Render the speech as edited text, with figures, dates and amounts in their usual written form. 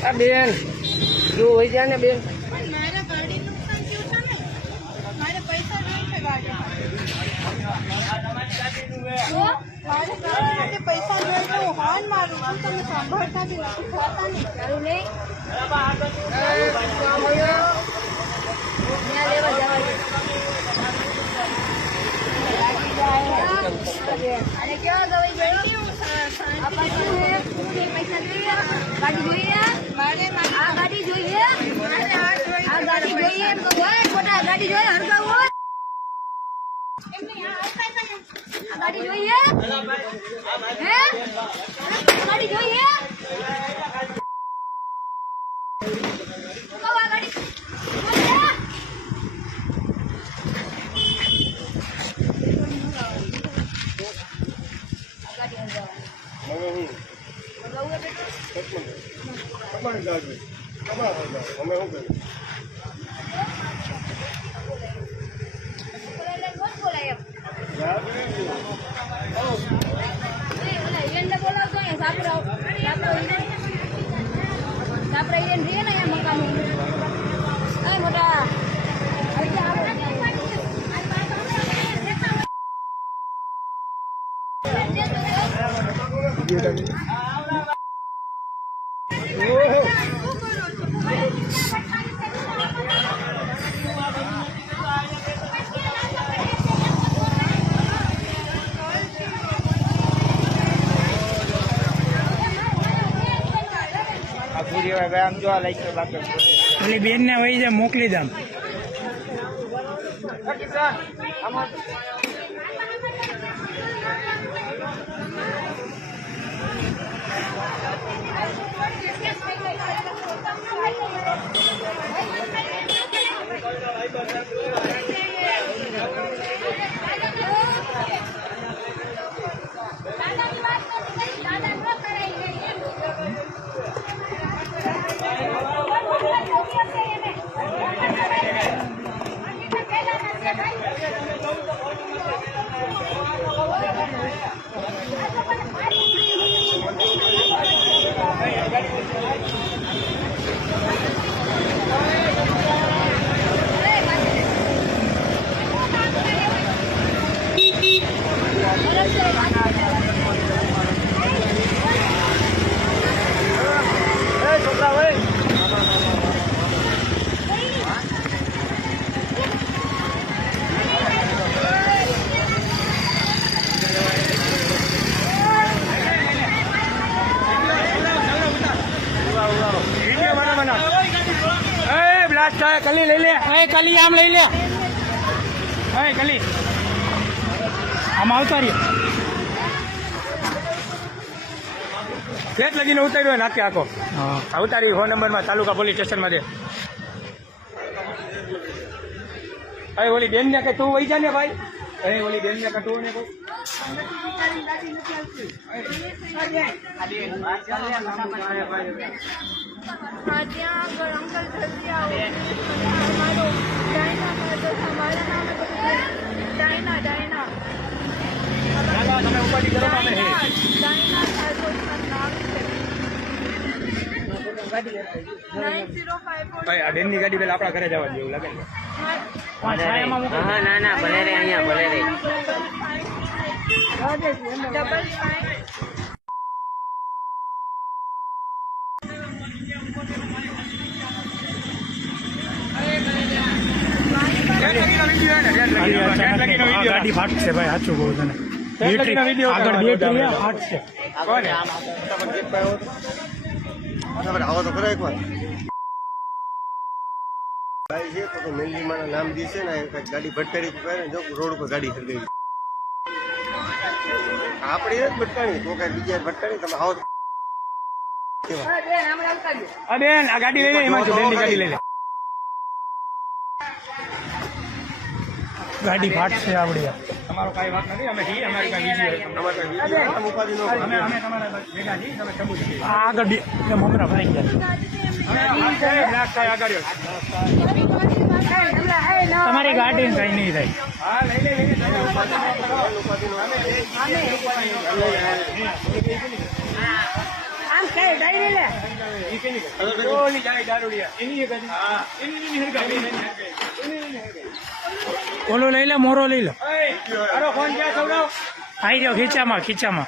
આ બેન જો હોય જાય ને બેન મારા ગાડી નુકસાન થયું છે ને મારે પૈસા જોઈએ છે ગાડી મારે ગાડી પૈસા જોઈએ છે હું હોર્ન મારું છું તમે સાંભળતા બી નથી થતા નહીં તારું નહીં અને કેવા ગવાઈ ગઈ પૈસા જોઈએ ગાડી જોઈએ મારે આ ગાડી જોઈએ આ ગાડી જોઈએ તો ખોટા ગાડી જોઈએ હરગાવો આ ગાડી જોઈએ હે ગાડી જોઈએ ઓલી બેન ને વહી જાય મોકલી દમ કલી લઈ લે કલી આમ લઈ લે કલી આમ આવતા રહ્યો ફ્લેટ લગીને ઉતાર્યો નાખે આખો ઉતારી ફોન નંબરમાં તાલુકા પોલીસ સ્ટેશનમાં દે અરે ઓલી બેન ને કે તું વહી જા ને ભાઈ અરે ઓલી બેન ને કે તું ને ત્યાં આગળ અંકલ જલ્દી આવો મારો ડાયના મારો મારા નામ ડાયના ડાયના તમે ઉપાડી કરો ડાયના સાહેબ નામ છે 9054 ભાઈ આ બેનની ગાડી પેલા આપણા ઘરે જવા જેવું લાગે હા ના ના ભલે રે અહીંયા ભલે રે ગાડી ફાટશે ભાઈ સાચું કહું તને આગળ બેટરી ફાટશે આવો તો ખરા એક વાર ભાઈ છે તો મેલજી મારા નામ દીશે ને ગાડી ભટકારી જો રોડ ઉપર ગાડી કરી આપણી જ ભટકાણી તો કઈ બીજા ભટકાણી તમે આવો બેન આ ગાડી લઈ લે એમાં બેનની ગાડી લઈ લે ગાડી ફાટશે આવડી તમારો કઈ વાત નથી અમે જી અમારી કઈ વિડીયો ઉપાધિ નો અમે તમારા ભેગા જી તમે સમજી આગળ મમરા ભરાઈ ગયા તમારી ગાડી કઈ નહીં થાય હા લઈ લે આમ કઈ ડાયરી લે ઈ કેની ગાડી? ઓલી જાય દારૂડિયા. એની એ ગાડી. હા. એની હરગાઈ. ઓલો લઈ લે મોરો લઈ લો તારો ફોન ક્યાં સૌરવ? આવી રહ્યો ખીચામાં ખીચામાં